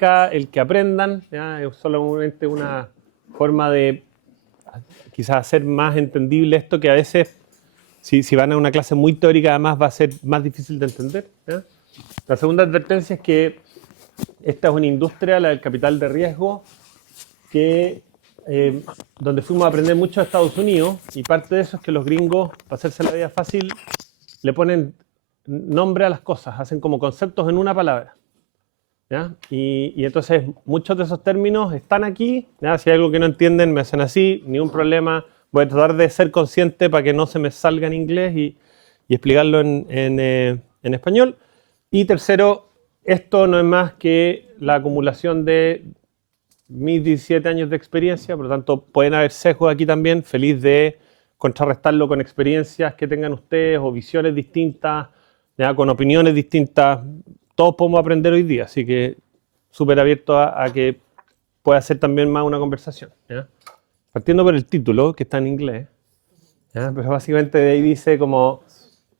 marca el que aprendan, ¿ya? Es solamente una forma de quizás hacer más entendible esto, que a veces, si van a una clase muy teórica, además va a ser más difícil de entender, ¿ya? La segunda advertencia es que esta es una industria, la del capital de riesgo, que donde fuimos a aprender mucho a Estados Unidos, y parte de eso es que los gringos, para hacerse la vida fácil, le ponen nombre a las cosas, hacen como conceptos en una palabra, ¿ya? Y entonces muchos de esos términos están aquí, ¿ya? Si hay algo que no entienden, me hacen así, ni un problema. Voy a tratar de ser consciente para que no se me salga en inglés y explicarlo en español. Y tercero, esto no es más que la acumulación de mis 17 años de experiencia, por lo tanto pueden haber sesgos aquí también, feliz de contrarrestarlo con experiencias que tengan ustedes o visiones distintas, ¿ya? Con opiniones distintas. Todos podemos aprender hoy día, así que súper abierto a que pueda ser también más una conversación, ¿ya? Partiendo por el título, que está en inglés, ¿ya? Pero básicamente de ahí dice como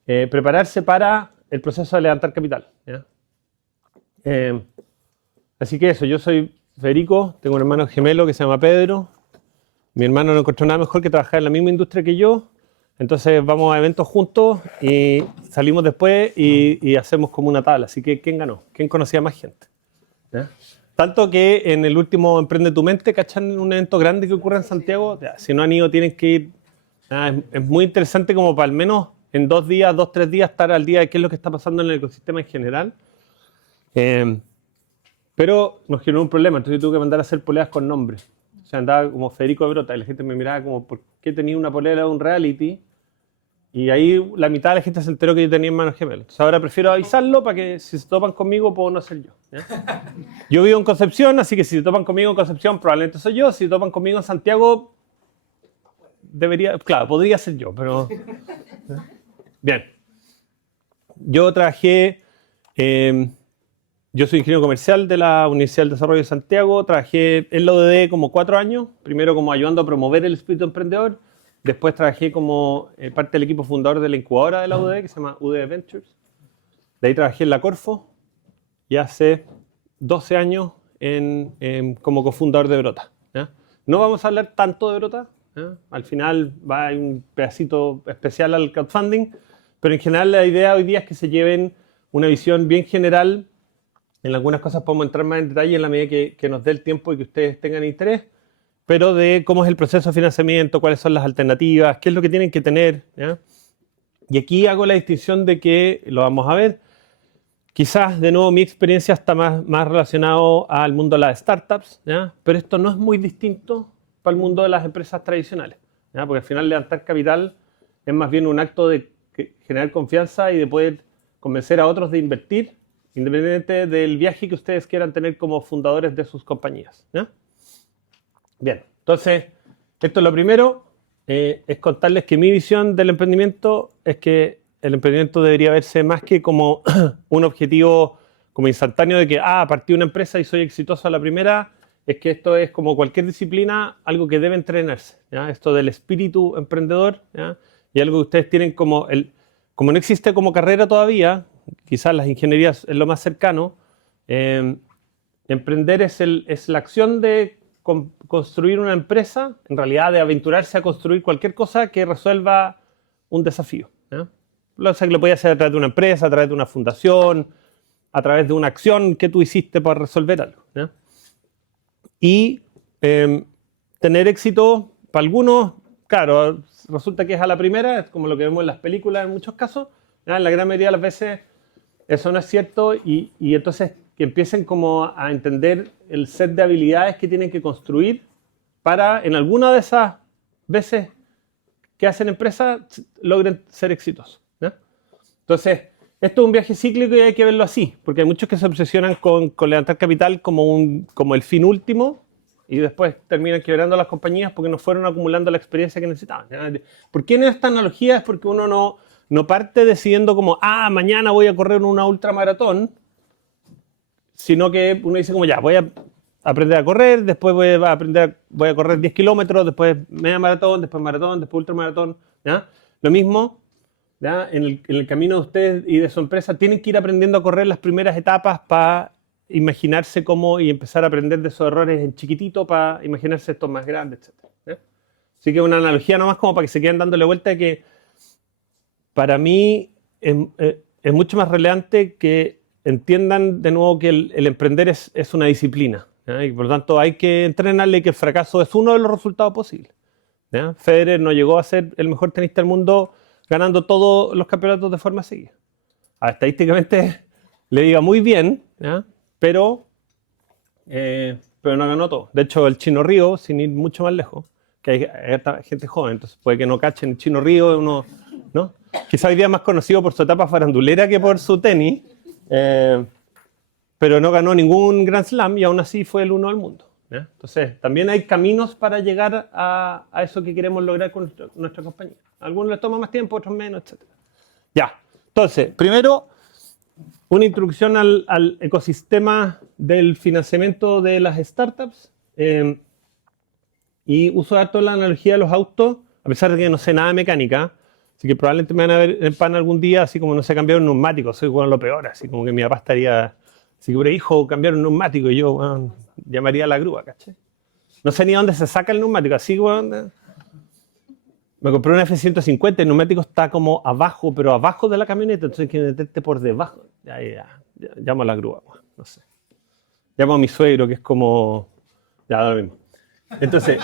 prepararse para el proceso de levantar capital, ¿ya? Así que eso, yo soy Federico, tengo un hermano gemelo que se llama Pedro. Mi hermano no encontró nada mejor que trabajar en la misma industria que yo. Entonces vamos a eventos juntos y salimos después y hacemos como una tabla. Así que, ¿quién ganó? ¿Quién conocía más gente? ¿Ya? Tanto que en el último Emprende tu Mente, ¿cachan? Un evento grande que ocurre en Santiago. Ya, si no han ido, tienen que ir. Es muy interesante como para al menos en 2 días, 2, 3 días, estar al día de qué es lo que está pasando en el ecosistema en general. Pero nos generó un problema, entonces yo tuve que mandar a hacer poleas con nombres. O sea, andaba como Federico de Brota y la gente me miraba como, ¿por qué tenía una polera de un reality? Y ahí la mitad de la gente se enteró que yo tenía hermanos gemelos. Entonces ahora prefiero avisarlo para que si se topan conmigo puedo no ser yo, ¿ya? Yo vivo en Concepción, así que si se topan conmigo en Concepción probablemente soy yo. Si se topan conmigo en Santiago, podría ser yo, pero... Bien. Yo trabajé... Yo soy ingeniero comercial de la Universidad del Desarrollo de Santiago. Trabajé en la UDD como 4 años, primero como ayudando a promover el espíritu emprendedor. Después trabajé como parte del equipo fundador de la incubadora de la UDD, que se llama UDD Ventures. De ahí trabajé en la Corfo y hace 12 años como cofundador de Brota, ¿ya? No vamos a hablar tanto de Brota, ¿ya? Al final va a un pedacito especial al crowdfunding, pero en general la idea hoy día es que se lleven una visión bien general. En algunas cosas podemos entrar más en detalle en la medida que nos dé el tiempo y que ustedes tengan interés, pero de cómo es el proceso de financiamiento, cuáles son las alternativas, qué es lo que tienen que tener, ¿ya? Y aquí hago la distinción de que, lo vamos a ver, quizás de nuevo mi experiencia está más relacionado al mundo de las startups, ¿ya? Pero esto no es muy distinto para el mundo de las empresas tradicionales, ¿ya? Porque al final levantar capital es más bien un acto de generar confianza y de poder convencer a otros de invertir, independientemente del viaje que ustedes quieran tener como fundadores de sus compañías, ¿ya? Bien, entonces, esto es lo primero, es contarles que mi visión del emprendimiento es que el emprendimiento debería verse más que como un objetivo como instantáneo de que, partí una empresa y soy exitoso a la primera. Es que esto es como cualquier disciplina, algo que debe entrenarse, ¿ya? Esto del espíritu emprendedor, ¿ya? Y algo que ustedes tienen como no existe como carrera todavía, quizás las ingenierías es lo más cercano. Emprender es la acción de construir una empresa, en realidad de aventurarse a construir cualquier cosa que resuelva un desafío, ¿ya? O sea, que lo puede hacer a través de una empresa, a través de una fundación, a través de una acción que tú hiciste para resolver algo, ¿ya? Y tener éxito, para algunos, claro, resulta que es a la primera, es como lo que vemos en las películas en muchos casos, ¿ya? En la gran mayoría de las veces eso no es cierto y entonces que empiecen como a entender el set de habilidades que tienen que construir para en alguna de esas veces que hacen empresa logren ser exitosos, ¿ya? Entonces, esto es un viaje cíclico y hay que verlo así, porque hay muchos que se obsesionan con levantar capital como el fin último y después terminan quebrando las compañías porque no fueron acumulando la experiencia que necesitaban, ¿ya? ¿Por qué en esta analogía? Es porque uno no parte decidiendo como, mañana voy a correr una ultramaratón, sino que uno dice como, ya, voy a aprender a correr, después voy a correr 10 kilómetros, después media maratón, después ultramaratón, ¿ya? Lo mismo, ¿ya? En el camino de ustedes y de su empresa tienen que ir aprendiendo a correr las primeras etapas para imaginarse cómo y empezar a aprender de esos errores en chiquitito para imaginarse estos más grandes, etc. Así que una analogía nomás como para que se queden dándole vuelta, que para mí es mucho más relevante que entiendan de nuevo que el emprender es una disciplina, ¿ya? Y por lo tanto hay que entrenarle que el fracaso es uno de los resultados posibles, ¿ya? Federer no llegó a ser el mejor tenista del mundo ganando todos los campeonatos de forma seguida. Estadísticamente le iba muy bien, ¿ya? Pero no ganó todo. De hecho, el Chino Río, sin ir mucho más lejos, que hay gente joven, entonces puede que no cachen el Chino Río, uno, ¿no? Quizá hoy día es más conocido por su etapa farandulera que por su tenis, pero no ganó ningún Grand Slam y aún así fue el uno del mundo, ¿ya? Entonces, también hay caminos para llegar a eso que queremos lograr con nuestra compañía. A algunos les toma más tiempo, otros menos, etc. Ya, entonces, primero, una introducción al ecosistema del financiamiento de las startups. Y uso harto la analogía de los autos, a pesar de que no sé nada de mecánica. Así que probablemente me van a ver en pan algún día, así como no sé cambiar un neumático. Soy bueno, lo peor, así como que mi papá estaría... Si hubiera hijo, cambiar un neumático, y yo, bueno, llamaría a la grúa, ¿cachai? No sé ni dónde se saca el neumático, así, bueno, me compré una F-150, el neumático está como abajo, pero abajo de la camioneta, entonces hay que meterte por debajo. Ya, llamo a la grúa, bueno, no sé. Llamo a mi suegro, que es como... Ya, da lo mismo. Entonces,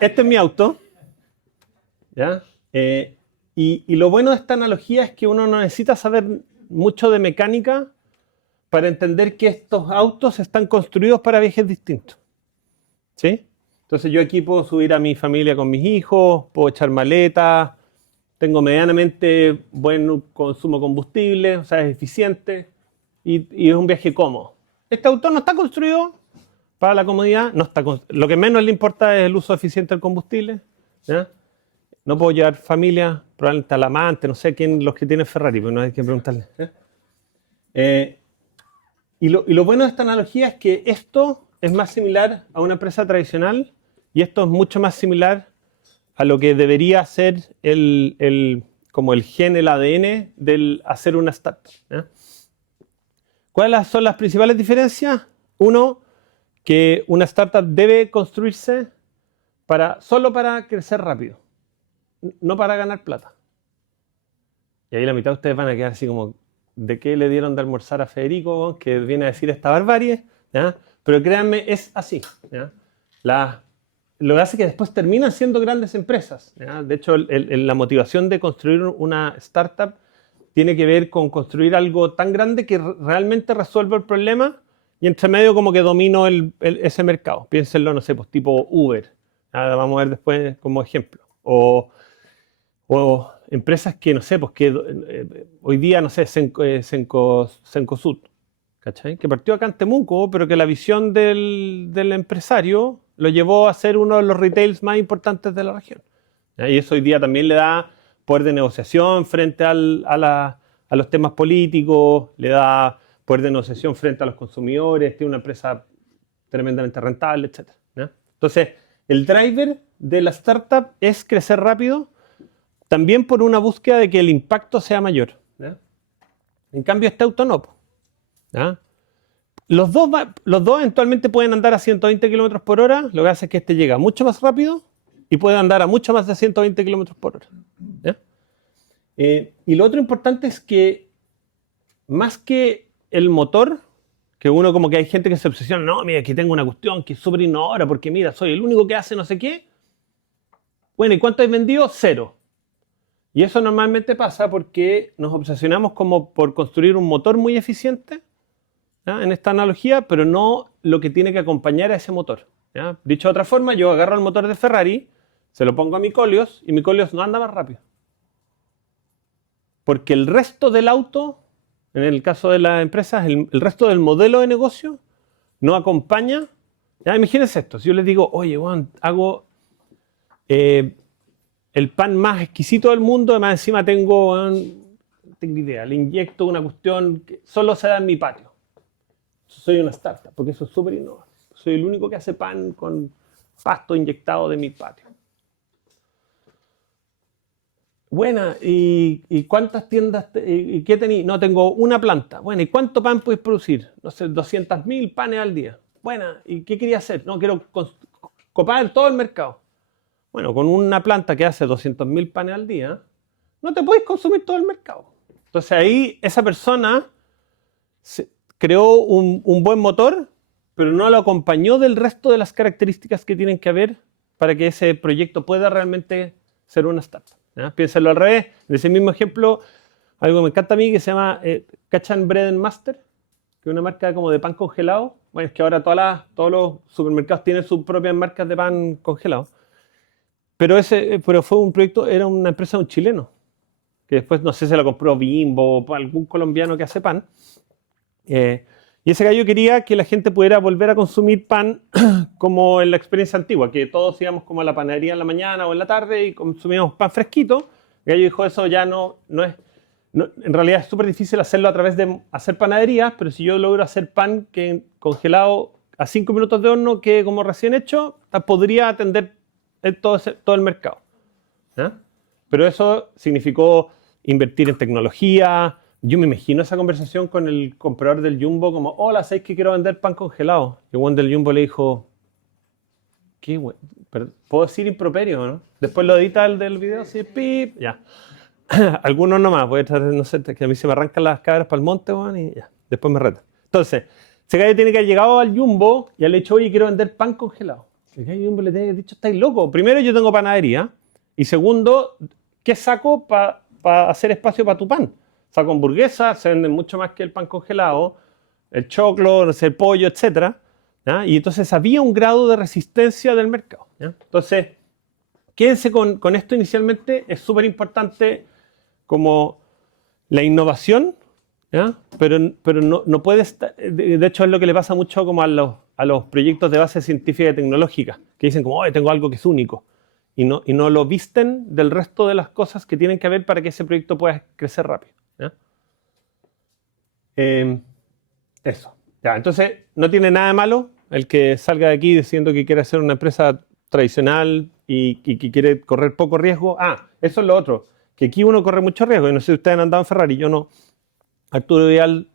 este es mi auto, ¿ya? Y lo bueno de esta analogía es que uno no necesita saber mucho de mecánica para entender que estos autos están construidos para viajes distintos, ¿sí? Entonces yo aquí puedo subir a mi familia con mis hijos, puedo echar maletas, tengo medianamente buen consumo de combustible, o sea, es eficiente y es un viaje cómodo. Este auto no está construido para la comodidad, no está, lo que menos le importa es el uso eficiente del combustible, ¿ya? No puedo llevar familia, probablemente al amante, no sé quién, los que tienen Ferrari, pero no hay que preguntarle. Y lo bueno de esta analogía es que esto es más similar a una empresa tradicional y esto es mucho más similar a lo que debería ser como el gen, el ADN del hacer una startup, ¿ya? ¿Cuáles son las principales diferencias? Uno, que una startup debe construirse solo para crecer rápido, no para ganar plata. Y ahí la mitad de ustedes van a quedar así como, ¿de qué le dieron de almorzar a Federico, que viene a decir esta barbarie? ¿Ya? Pero créanme, es así, ¿ya? Lo que hace que después terminan siendo grandes empresas, ¿ya? De hecho, la motivación de construir una startup tiene que ver con construir algo tan grande que realmente resuelva el problema y entre medio como que domino ese mercado. Piénsenlo, no sé, pues tipo Uber. ¿Ya? Vamos a ver después como ejemplo. O empresas que, no sé, pues que hoy día, no sé, Cencosud, ¿cachai? Que partió acá en Temuco, pero que la visión del empresario lo llevó a ser uno de los retails más importantes de la región. ¿Ya? Y eso hoy día también le da poder de negociación frente a los temas políticos, le da poder de negociación frente a los consumidores, tiene una empresa tremendamente rentable, etc. ¿Ya? Entonces, el driver de la startup es crecer rápido, también por una búsqueda de que el impacto sea mayor, ¿ya? En cambio, este auto no, ¿ya? Los dos eventualmente pueden andar a 120 km por hora, lo que hace es que este llega mucho más rápido y puede andar a mucho más de 120 km por hora, ¿ya? Y lo otro importante es que, más que el motor, que uno como que hay gente que se obsesiona, no, mira, aquí tengo una cuestión que es súper innovadora, porque mira, soy el único que hace no sé qué. Bueno, ¿y cuánto hay vendido? 0. Y eso normalmente pasa porque nos obsesionamos como por construir un motor muy eficiente, ¿ya? En esta analogía, pero no lo que tiene que acompañar a ese motor, ¿ya? Dicho de otra forma, yo agarro el motor de Ferrari, se lo pongo a mi Koleos y mi Koleos no anda más rápido. Porque el resto del auto, en el caso de las empresas, el resto del modelo de negocio no acompaña. ¿Ya? Imagínense esto, si yo les digo, oye, Juan, hago el pan más exquisito del mundo, además encima tengo idea, le inyecto una cuestión que solo se da en mi patio. Soy una startup, porque eso es súper innovador. Soy el único que hace pan con pasto inyectado de mi patio. Buena, ¿y cuántas tiendas, y qué tenéis? No, tengo una planta. Bueno, ¿y cuánto pan podéis producir? No sé, 200.000 panes al día. Buena, ¿y qué quería hacer? No, quiero copar todo el mercado. Bueno, con una planta que hace 200.000 panes al día, no te podéis consumir todo el mercado. Entonces ahí esa persona creó un buen motor, pero no lo acompañó del resto de las características que tienen que haber para que ese proyecto pueda realmente ser una startup. Piénsalo al revés. En ese mismo ejemplo, algo que me encanta a mí que se llama ¿cachan Bread and Master? Que es una marca como de pan congelado. Bueno, es que ahora todos los supermercados tienen sus propias marcas de pan congelado. Pero fue un proyecto, era una empresa de un chileno, que después, no sé, se la compró Bimbo o algún colombiano que hace pan. Y ese gallo quería que la gente pudiera volver a consumir pan como en la experiencia antigua, que todos íbamos como a la panadería en la mañana o en la tarde y consumíamos pan fresquito. El gallo dijo, eso ya no es... en realidad es súper difícil hacerlo a través de hacer panaderías, pero si yo logro hacer pan que congelado a 5 minutos de horno, que como recién hecho, podría atender todo el mercado. ¿Ya? Pero eso significó invertir en tecnología. Yo me imagino esa conversación con el comprador del Jumbo como, hola, ¿sabes que quiero vender pan congelado? Y el del Jumbo le dijo, ¿qué güey? ¿Puedo decir improperio, no? Después lo edita el del video, así, pip, ya. Algunos nomás, voy a tratar, no sé, que a mí se me arrancan las cabras para el monte, bueno, y ya, después me reta. Entonces, ese gallo tiene que haber llegado al Jumbo y le ha dicho, oye, quiero vender pan congelado. El gallo Jumbo le tiene que haber dicho, estáis loco. Primero, yo tengo panadería. Y segundo, ¿qué saco para hacer espacio para tu pan? Saco hamburguesas, se venden mucho más que el pan congelado, el choclo, no sé, el pollo, etc. ¿Ya? Y entonces había un grado de resistencia del mercado. ¿Ya? Entonces, quédense con esto inicialmente. Es súper importante como la innovación, ¿ya? Pero no puede estar... De hecho, es lo que le pasa mucho como a los proyectos de base científica y tecnológica, que dicen como, tengo algo que es único. Y no lo visten del resto de las cosas que tienen que haber para que ese proyecto pueda crecer rápido. ¿Ya? Eso. Ya, entonces, no tiene nada de malo el que salga de aquí diciendo que quiere hacer una empresa tradicional y que quiere correr poco riesgo. Eso es lo otro. Que aquí uno corre mucho riesgo. Y no sé si ustedes han andado en Ferrari, yo no. Arturo Vidal,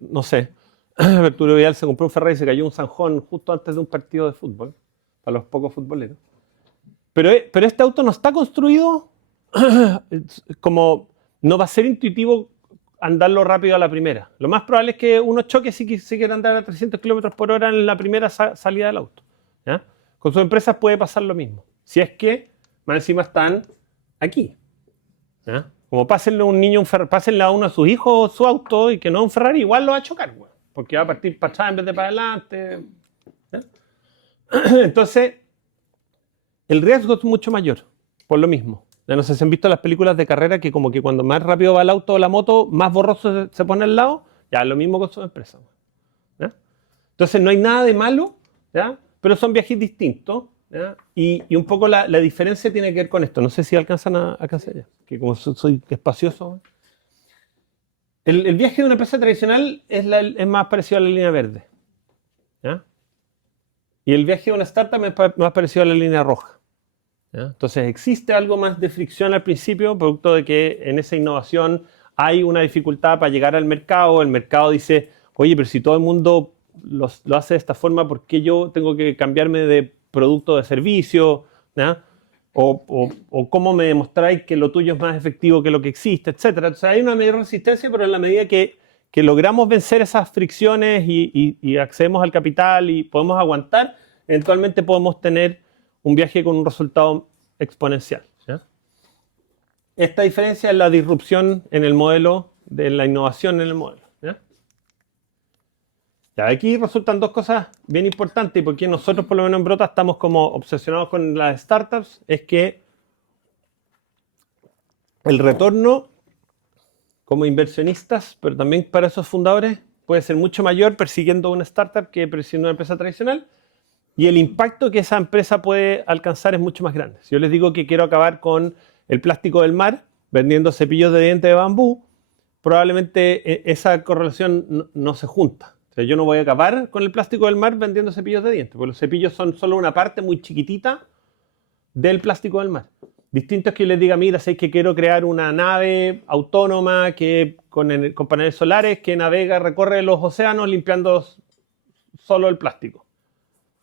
no sé. Arturo Vidal se compró un Ferrari y se cayó un zanjón justo antes de un partido de fútbol, para los pocos futboleros. Pero este auto no está construido como... No va a ser intuitivo andarlo rápido a la primera. Lo más probable es que uno choque si quiere andar a 300 km por hora en la primera salida del auto. ¿Ya? Con sus empresas puede pasar lo mismo. Si es que más encima están aquí. ¿Ya? Como pásenle a un niño, pásenle a uno de sus hijos su auto y que no es un Ferrari, igual lo va a chocar, güey, porque va a partir para atrás en vez de para adelante. ¿Ya? Entonces, el riesgo es mucho mayor, por lo mismo. Ya no sé si han visto las películas de carrera que como que cuando más rápido va el auto o la moto, más borroso se pone al lado. Ya, es lo mismo con sus empresas. ¿Ya? Entonces, no hay nada de malo, ¿ya? Pero son viajes distintos. ¿Ya? Y un poco la diferencia tiene que ver con esto. No sé si alcanzan a alcanzar ya, que como soy espacioso. El viaje de una empresa tradicional es más parecido a la línea verde. ¿Ya? Y el viaje de una startup es más parecido a la línea roja. ¿Ya? Entonces existe algo más de fricción al principio, producto de que en esa innovación hay una dificultad para llegar al mercado. El mercado dice, oye, pero si todo el mundo lo hace de esta forma, ¿por qué yo tengo que cambiarme de producto de servicio? ¿Ya? O cómo me demostráis que lo tuyo es más efectivo que lo que existe, etcétera. Entonces hay una mayor resistencia, pero en la medida que logramos vencer esas fricciones y accedemos al capital y podemos aguantar, eventualmente podemos tener un viaje con un resultado exponencial. ¿Ya? Esta diferencia es la disrupción en el modelo, de la innovación en el modelo. ¿Ya? Ya, aquí resultan dos cosas bien importantes, y porque nosotros por lo menos en Brota estamos como obsesionados con las startups, es que el retorno como inversionistas, pero también para esos fundadores, puede ser mucho mayor persiguiendo una startup que persiguiendo una empresa tradicional, y el impacto que esa empresa puede alcanzar es mucho más grande. Si yo les digo que quiero acabar con el plástico del mar vendiendo cepillos de dientes de bambú, probablemente esa correlación no se junta. O sea, yo no voy a acabar con el plástico del mar vendiendo cepillos de dientes, porque los cepillos son solo una parte muy chiquitita del plástico del mar. Distinto es que yo les diga, mira, sé que quiero crear una nave autónoma que con paneles solares que navega, recorre los océanos limpiando solo el plástico.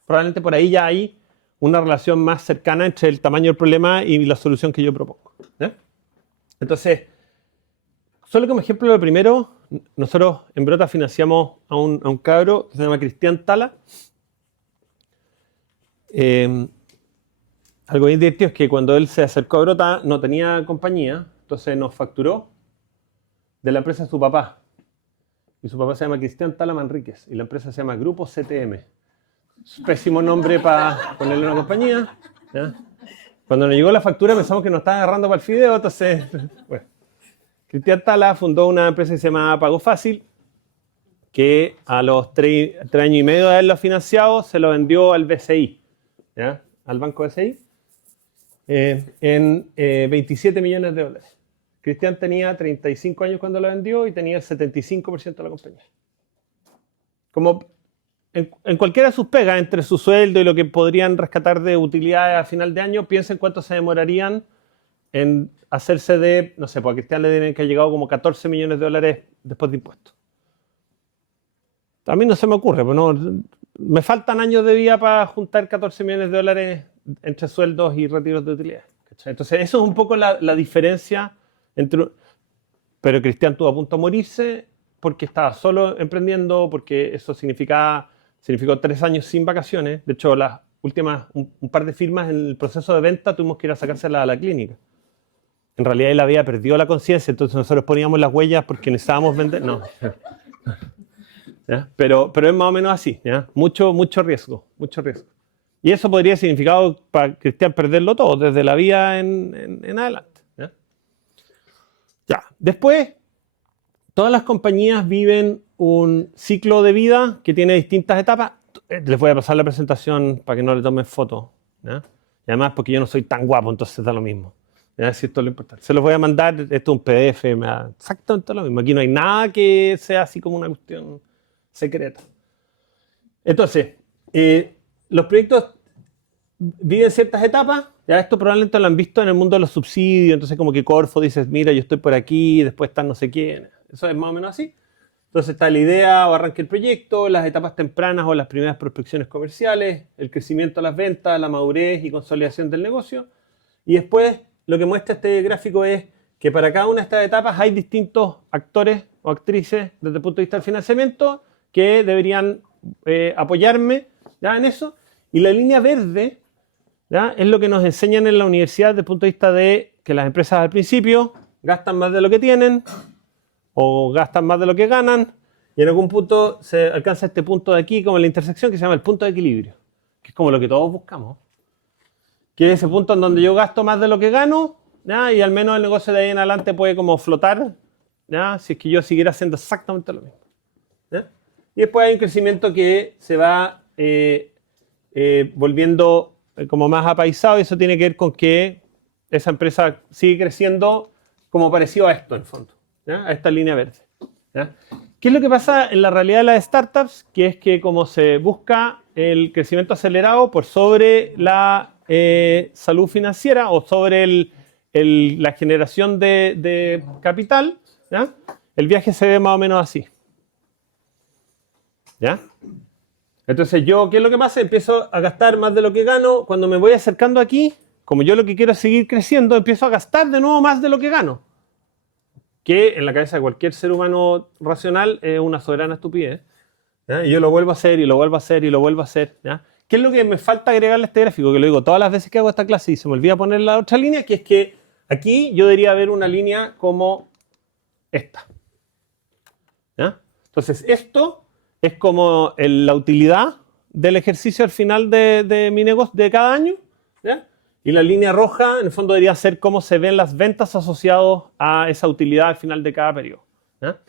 Probablemente por ahí ya hay una relación más cercana entre el tamaño del problema y la solución que yo propongo. Entonces, solo como ejemplo de lo primero, nosotros en Brota financiamos a un cabro que se llama Cristian Tala. Algo bien divertido es que cuando él se acercó a Brota no tenía compañía, entonces nos facturó de la empresa de su papá. Y su papá se llama Cristian Tala Manríquez y la empresa se llama Grupo CTM. Pésimo nombre para ponerle una compañía. ¿Ya? Cuando nos llegó la factura pensamos que nos estaban agarrando para el fideo, entonces... Bueno. Cristian Tala fundó una empresa que se llama Pago Fácil, que a los 3 años y medio de haberlo financiado se lo vendió al BCI, ¿ya? Al banco BCI, en 27 millones de dólares. Cristian tenía 35 años cuando lo vendió y tenía el 75% de la compañía. Como en cualquiera de sus pegas, entre su sueldo y lo que podrían rescatar de utilidades a final de año, piensen cuánto se demorarían en hacerse de, no sé, pues a Cristian le tienen que ha llegado como 14 millones de dólares después de impuestos. A mí no se me ocurre, pues no, me faltan años de vida para juntar 14 millones de dólares entre sueldos y retiros de utilidades. ¿Cachai? Entonces, eso es un poco la diferencia entre... Pero Cristian estuvo a punto de morirse porque estaba solo emprendiendo, porque eso significó 3 años sin vacaciones. De hecho, las últimas, un par de firmas en el proceso de venta tuvimos que ir a sacárselas a la clínica. En realidad él había perdido la conciencia, entonces nosotros poníamos las huellas porque necesitábamos vender. No. ¿Ya? Pero es más o menos así, ¿ya? Mucho riesgo, mucho riesgo. Y eso podría significar para Cristian perderlo todo, desde la vida en adelante. ¿Ya? Ya. Después, todas las compañías viven un ciclo de vida que tiene distintas etapas. Les voy a pasar la presentación para que no le tomen fotos. ¿Ya? Y además porque yo no soy tan guapo, entonces da lo mismo. ¿Ya? Si esto es lo importante. Se los voy a mandar, esto es un PDF, me da exactamente lo mismo. Aquí no hay nada que sea así como una cuestión secreta. Entonces, los proyectos viven ciertas etapas. Ya esto probablemente lo han visto en el mundo de los subsidios. Entonces como que Corfo dices, mira, yo estoy por aquí, después están no sé quién. Eso es más o menos así. Entonces está la idea o arranque el proyecto, las etapas tempranas o las primeras prospecciones comerciales, el crecimiento de las ventas, la madurez y consolidación del negocio. Y después lo que muestra este gráfico es que para cada una de estas etapas hay distintos actores o actrices desde el punto de vista del financiamiento que deberían apoyarme, ¿ya? En eso. Y la línea verde, ¿ya? Es lo que nos enseñan en la universidad desde el punto de vista de que las empresas al principio gastan más de lo que tienen o gastan más de lo que ganan y en algún punto se alcanza este punto de aquí como la intersección que se llama el punto de equilibrio, que es como lo que todos buscamos, que es ese punto en donde yo gasto más de lo que gano, ¿ya? Y al menos el negocio de ahí en adelante puede como flotar, ¿ya? Si es que yo siguiera haciendo exactamente lo mismo, ¿ya? Y después hay un crecimiento que se va volviendo como más apaisado y eso tiene que ver con que esa empresa sigue creciendo como parecido a esto en el fondo, ¿ya? A esta línea verde, ¿ya? ¿Qué es lo que pasa en la realidad de las startups? Que es que como se busca el crecimiento acelerado por sobre la salud financiera o sobre la generación de capital, ¿ya? El viaje se ve más o menos así, ¿ya? Entonces yo, ¿qué es lo que pasa? Empiezo a gastar más de lo que gano. Cuando me voy acercando aquí, como yo lo que quiero es seguir creciendo, empiezo a gastar de nuevo más de lo que gano. Que en la cabeza de cualquier ser humano racional es una soberana estupidez, ¿ya? Y yo lo vuelvo a hacer y lo vuelvo a hacer y lo vuelvo a hacer, ¿ya? ¿Qué es lo que me falta agregarle a este gráfico? Que lo digo todas las veces que hago esta clase y se me olvida poner la otra línea, que es que aquí yo debería ver una línea como esta, ¿ya? Entonces esto es como la utilidad del ejercicio al final de mi negocio de cada año, ¿ya? Y la línea roja, en el fondo, debería ser cómo se ven las ventas asociadas a esa utilidad al final de cada periodo, ¿ya?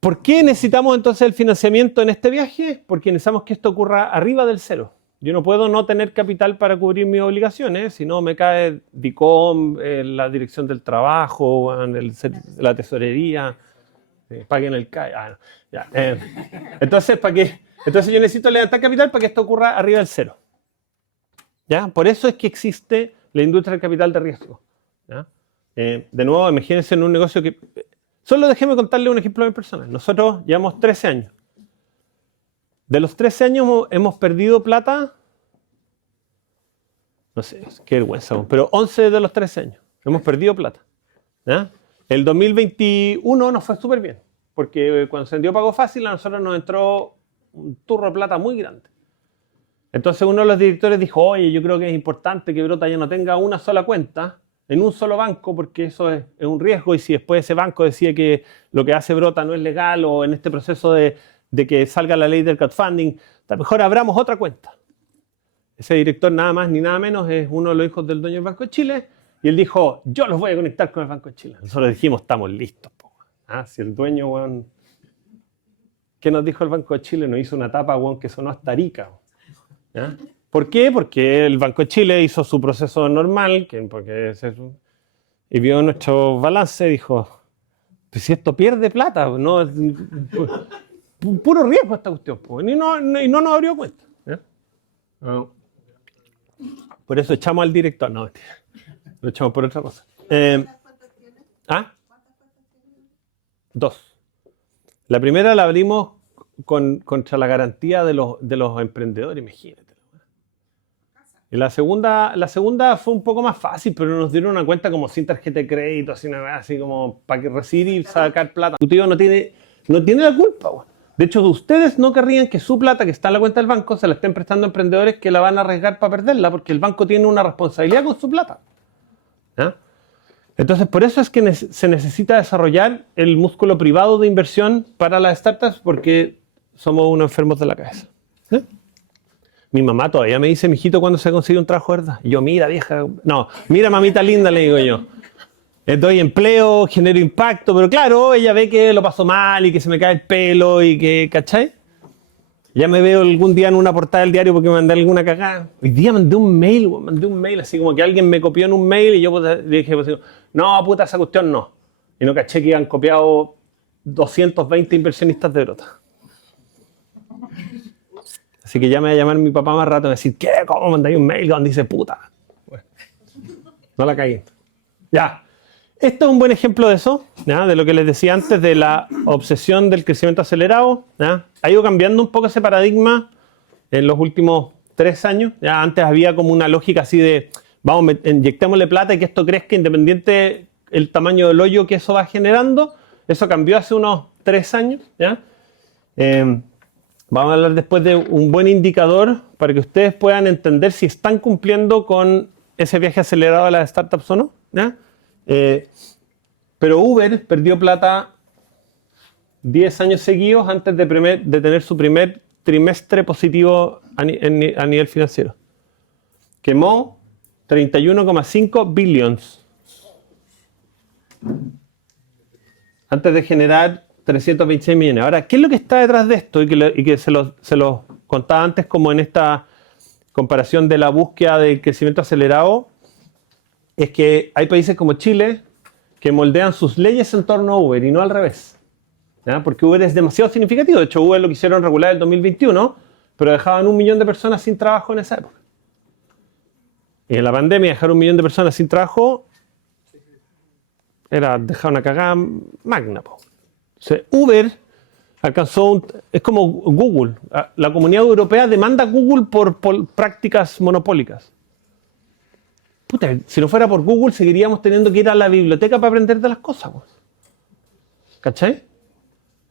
¿Por qué necesitamos entonces el financiamiento en este viaje? Porque necesitamos que esto ocurra arriba del cero. Yo no puedo no tener capital para cubrir mis obligaciones, si no me cae DICOM, la dirección del trabajo, la tesorería, paguen el CAE. No, ya. Entonces, entonces yo necesito levantar capital para que esto ocurra arriba del cero, ¿ya? Por eso es que existe la industria del capital de riesgo. ¿Ya? De nuevo, imagínense en un negocio que... Solo déjeme contarle un ejemplo de personas. Nosotros llevamos 13 años. De los 13 años hemos perdido plata, no sé, qué vergüenza, pero 11 de los 13 años hemos perdido plata. ¿Ya? El 2021 nos fue súper bien, porque cuando se vendió Pago Fácil a nosotros nos entró un turro de plata muy grande. Entonces uno de los directores dijo, oye, yo creo que es importante que Brota ya no tenga una sola cuenta en un solo banco, porque eso es un riesgo, y si después ese banco decide que lo que hace Brota no es legal, o en este proceso de que salga la ley del crowdfunding, mejor abramos otra cuenta. Ese director nada más ni nada menos es uno de los hijos del dueño del Banco de Chile, y él dijo, yo los voy a conectar con el Banco de Chile. Nosotros dijimos, estamos listos. Si el dueño, bueno, ¿qué nos dijo el Banco de Chile? Nos hizo una tapa, bueno, que sonó hasta Arica. ¿Ya? ¿Por qué? Porque el Banco de Chile hizo su proceso normal, y vio nuestro balance y dijo, pues si esto pierde plata, no es puro riesgo esta cuestión, y no nos abrió cuenta. ¿Ya? No. Por eso echamos al director, no, lo echamos por otra cosa. ¿Ah? 2. La primera la abrimos contra la garantía de los emprendedores, imagínate. Y la segunda fue un poco más fácil, pero nos dieron una cuenta como sin tarjeta de crédito, así como para que recibir y sacar plata. El ejecutivo no tiene la culpa, güey. De hecho, ustedes no querrían que su plata que está en la cuenta del banco se la estén prestando a emprendedores que la van a arriesgar para perderla, porque el banco tiene una responsabilidad con su plata. ¿Ya? Entonces, por eso es que se necesita desarrollar el músculo privado de inversión para las startups, porque somos unos enfermos de la cabeza. ¿Sí? Mi mamá todavía me dice, mijito, ¿cuándo se consigue un trabajo, verdad? Y yo, mira, vieja, no, mira, mamita linda, le digo yo. Doy empleo, genero impacto, pero claro, ella ve que lo paso mal y que se me cae el pelo y que, ¿cachai? Ya me veo algún día en una portada del diario porque me mandé alguna cagada. Hoy día mandé un mail, así como que alguien me copió en un mail y yo le dije, no, puta, esa cuestión no. Y no caché que iban copiado 220 inversionistas de Brota. Así que ya me va a llamar mi papá más rato y va a decir, ¿qué? ¿Cómo mandáis un mail donde dice puta? Bueno, no la cagué. Ya. Esto es un buen ejemplo de eso, ¿ya? De lo que les decía antes, de la obsesión del crecimiento acelerado. ¿Ya? Ha ido cambiando un poco ese paradigma en los últimos 3 años. ¿Ya? Antes había como una lógica así de, vamos, inyectémosle plata y que esto crezca independiente el tamaño del hoyo que eso va generando. Eso cambió hace unos 3 años. ¿Ya? Vamos a hablar después de un buen indicador para que ustedes puedan entender si están cumpliendo con ese viaje acelerado de las startups o no. ¿Ya? Pero Uber perdió plata 10 años seguidos antes de tener su primer trimestre positivo a nivel financiero. Quemó 31,5 billions antes de generar 326 millones. Ahora, ¿qué es lo que está detrás de esto? Y que se los contaba antes como en esta comparación de la búsqueda del crecimiento acelerado, es que hay países como Chile que moldean sus leyes en torno a Uber y no al revés. ¿Ya? Porque Uber es demasiado significativo. De hecho, Uber lo quisieron regular en el 2021, pero dejaban 1 millón de personas sin trabajo en esa época. Y en la pandemia dejar 1 millón de personas sin trabajo era dejar una cagada magna. Entonces, Uber alcanzó es como Google. La Comunidad Europea demanda a Google por prácticas monopólicas. Puta, si no fuera por Google, seguiríamos teniendo que ir a la biblioteca para aprender de las cosas. ¿Cachai?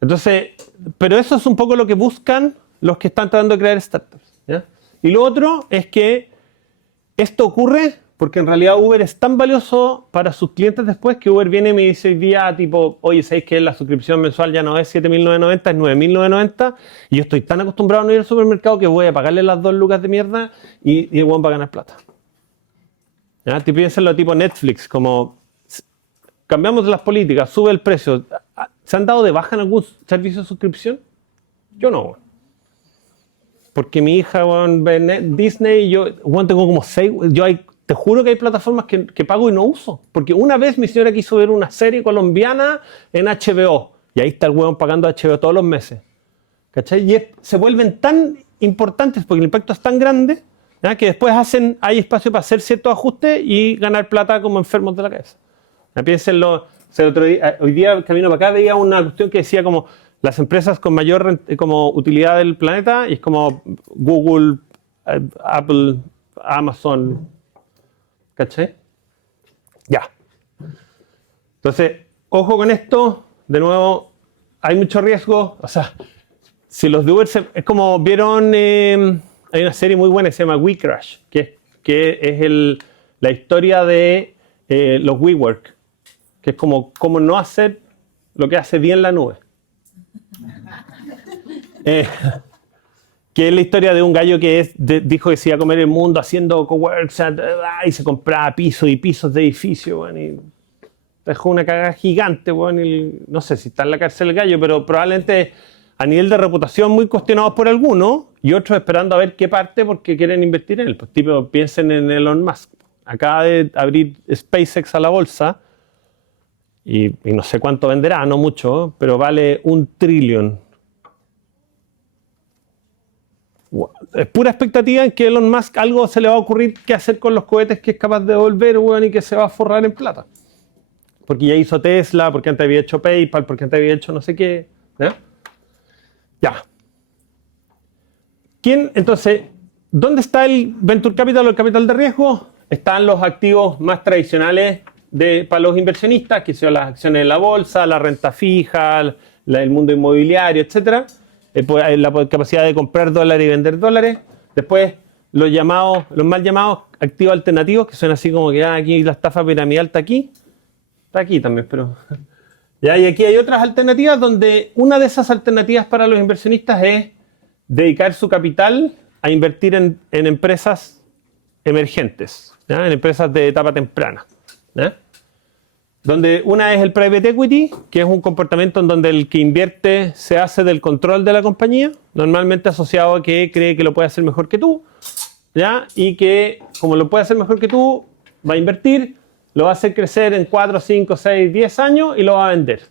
Entonces, pero eso es un poco lo que buscan los que están tratando de crear startups. ¿Ya? Y lo otro es que esto ocurre porque en realidad Uber es tan valioso para sus clientes después que Uber viene y me dice hoy día, tipo, oye, ¿sabéis que la suscripción mensual ya no es 7.990, es 9.990? Y yo estoy tan acostumbrado a no ir al supermercado que voy a pagarle las 2 lucas de mierda y el weón va a ganar plata. ¿Ya? Te piénsenlo tipo Netflix, como cambiamos las políticas, sube el precio. ¿Se han dado de baja en algún servicio de suscripción? Yo no. Porque mi hija ve Disney y yo tengo como 6. Te juro que hay plataformas que pago y no uso. Porque una vez mi señora quiso ver una serie colombiana en HBO. Y ahí está el huevón pagando HBO todos los meses. ¿Cachai? Y se vuelven tan importantes porque el impacto es tan grande ¿ya? Que después hay espacio para hacer ciertos ajustes y ganar plata como enfermos de la cabeza. ¿Ya? Piénsenlo, o sea, hoy día camino para acá veía una cuestión que decía como las empresas con mayor como utilidad del planeta, y es como Google, Apple, Amazon, ¿cachai? Ya. Entonces, ojo con esto, de nuevo, hay mucho riesgo, o sea, si los de Uber, es como vieron, hay una serie muy buena que se llama WeCrash, que es la historia de los WeWork, que es como cómo no hacer lo que hace bien la nube. Que es la historia de un gallo que dijo que se iba a comer el mundo haciendo coworks y se compraba pisos y pisos de edificio, bueno, y dejó una cagada gigante, bueno, y no sé si está en la cárcel el gallo, pero probablemente a nivel de reputación muy cuestionados por algunos y otros esperando a ver qué parte porque quieren invertir en él. Pues tipo, piensen en Elon Musk. Acaba de abrir SpaceX a la bolsa y no sé cuánto venderá, no mucho, pero vale $1 trillón. Es pura expectativa en que Elon Musk algo se le va a ocurrir qué hacer con los cohetes que es capaz de devolver, bueno, y que se va a forrar en plata. Porque ya hizo Tesla, porque antes había hecho PayPal, porque antes había hecho no sé qué. ¿Ya? Ya. Entonces, ¿dónde está el Venture Capital o el capital de riesgo? Están los activos más tradicionales para los inversionistas, que son las acciones de la bolsa, la renta fija, el mundo inmobiliario, etc. La capacidad de comprar dólares y vender dólares. Después, los mal llamados activos alternativos, que son así como que aquí la estafa piramidal está aquí. Está aquí también, pero... ¿Ya? Y aquí hay otras alternativas donde una de esas alternativas para los inversionistas es dedicar su capital a invertir en empresas emergentes, ¿ya? En empresas de etapa temprana. ¿Ya? Donde una es el private equity, que es un comportamiento en donde el que invierte se hace del control de la compañía, normalmente asociado a que cree que lo puede hacer mejor que tú, ¿ya? Y que como lo puede hacer mejor que tú, va a invertir, lo va a hacer crecer en 4, 5, 6, 10 años y lo va a vender,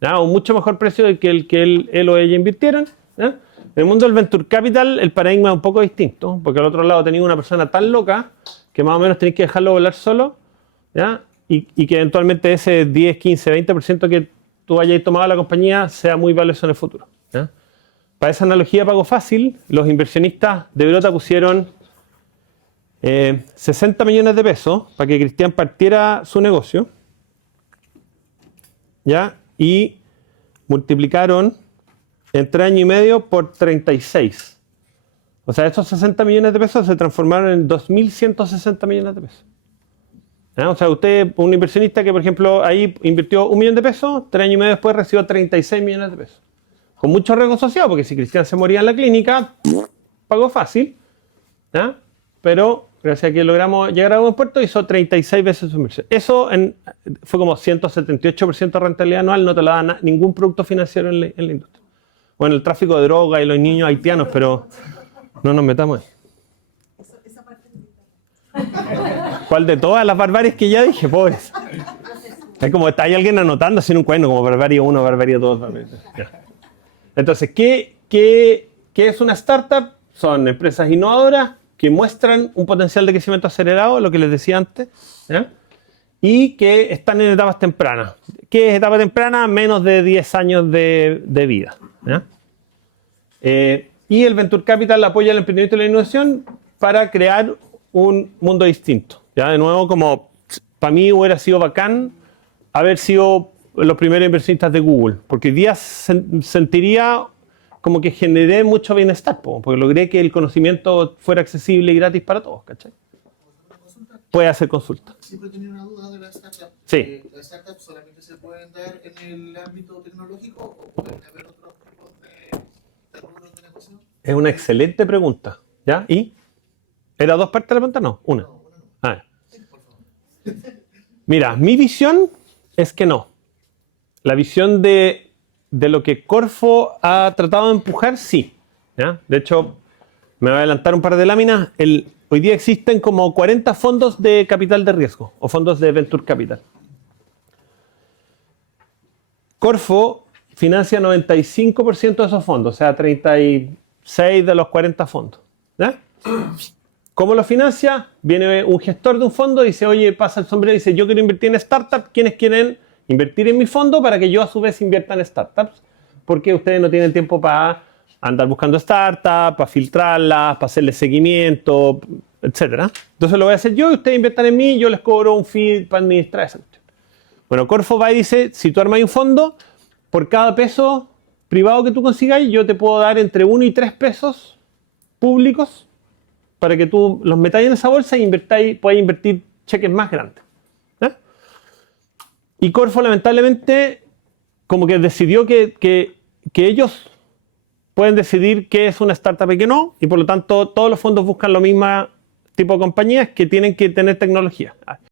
¿ya? A un mucho mejor precio del que él o ella invirtieron, ¿ya? En el mundo del Venture Capital el paradigma es un poco distinto, porque al otro lado tenía una persona tan loca que más o menos tenéis que dejarlo volar solo, ¿ya? Y que eventualmente ese 10, 15, 20% que tú hayas tomado a la compañía sea muy valioso en el futuro, ¿ya? Para esa analogía pago fácil, los inversionistas de Brota pusieron 60 millones de pesos para que Cristian partiera su negocio, ¿ya? Y multiplicaron en 3 años y medio por 36. O sea, esos 60 millones de pesos se transformaron en 2.160 millones de pesos. ¿Ya? O sea, usted, un inversionista que, por ejemplo, ahí invirtió 1 millón de pesos, 3 años y medio después recibió 36 millones de pesos. Con mucho riesgo asociado, porque si Cristian se moría en la clínica, pagó fácil, ¿ya? Pero gracias a que logramos llegar a buen puerto, hizo 36 veces su inversión. Eso fue como 178% de rentabilidad anual, no te lo da ningún producto financiero en la industria. Bueno, el tráfico de droga y los niños haitianos, pero no nos metamos ahí. Esa parte ¿Cuál de todas las barbaries que ya dije? Pobres. Es como está ahí alguien anotando así en un cuaderno, como barbarie 1, barbarie 2. Entonces, ¿qué es una startup? Son empresas innovadoras que muestran un potencial de crecimiento acelerado, lo que les decía antes, ¿ya? Y que están en etapas tempranas. ¿Qué es etapa temprana? Menos de 10 años de vida, ¿ya? Y el Venture Capital apoya el emprendimiento y la innovación para crear un mundo distinto. ¿Ya? De nuevo, como para mí hubiera sido bacán haber sido los primeros inversionistas de Google, porque hoy día sentiría como que generé mucho bienestar, porque logré que el conocimiento fuera accesible y gratis para todos, ¿cachai? Puede hacer consulta. Siempre tenía una duda de la startup. Sí. ¿Las startups solamente se pueden dar en el ámbito tecnológico o pueden haber otros tipos de rubros de negocio? Es una excelente pregunta. ¿Ya? ¿Y? ¿Era 2 partes de la pregunta? No, una. No, una no. Ah. Sí, por favor. Mira, mi visión es que no. La visión de lo que Corfo ha tratado de empujar, sí. ¿Ya? De hecho, me voy a adelantar un par de láminas. Hoy día existen como 40 fondos de capital de riesgo o fondos de Venture Capital. Corfo financia 95% de esos fondos, o sea, 36 de los 40 fondos. ¿Ya? ¿Cómo lo financia? Viene un gestor de un fondo y dice, oye, pasa el sombrero y dice, yo quiero invertir en startups. ¿Quiénes quieren invertir en mi fondo para que yo a su vez invierta en startups? Porque ustedes no tienen tiempo para andar buscando startups, para filtrarlas, para hacerles seguimiento, etc. Entonces lo voy a hacer yo y ustedes inviertan en mí y yo les cobro un fee para administrar esa cuestión. Bueno, Corfo va y dice, si tú armas un fondo, por cada peso privado que tú consigáis, yo te puedo dar entre 1 y 3 pesos públicos para que tú los metáis en esa bolsa y puedas invertir cheques más grandes. ¿Eh? Y Corfo, lamentablemente, como que decidió que ellos pueden decidir qué es una startup y qué no, y por lo tanto todos los fondos buscan lo mismo tipo de compañías que tienen que tener tecnología.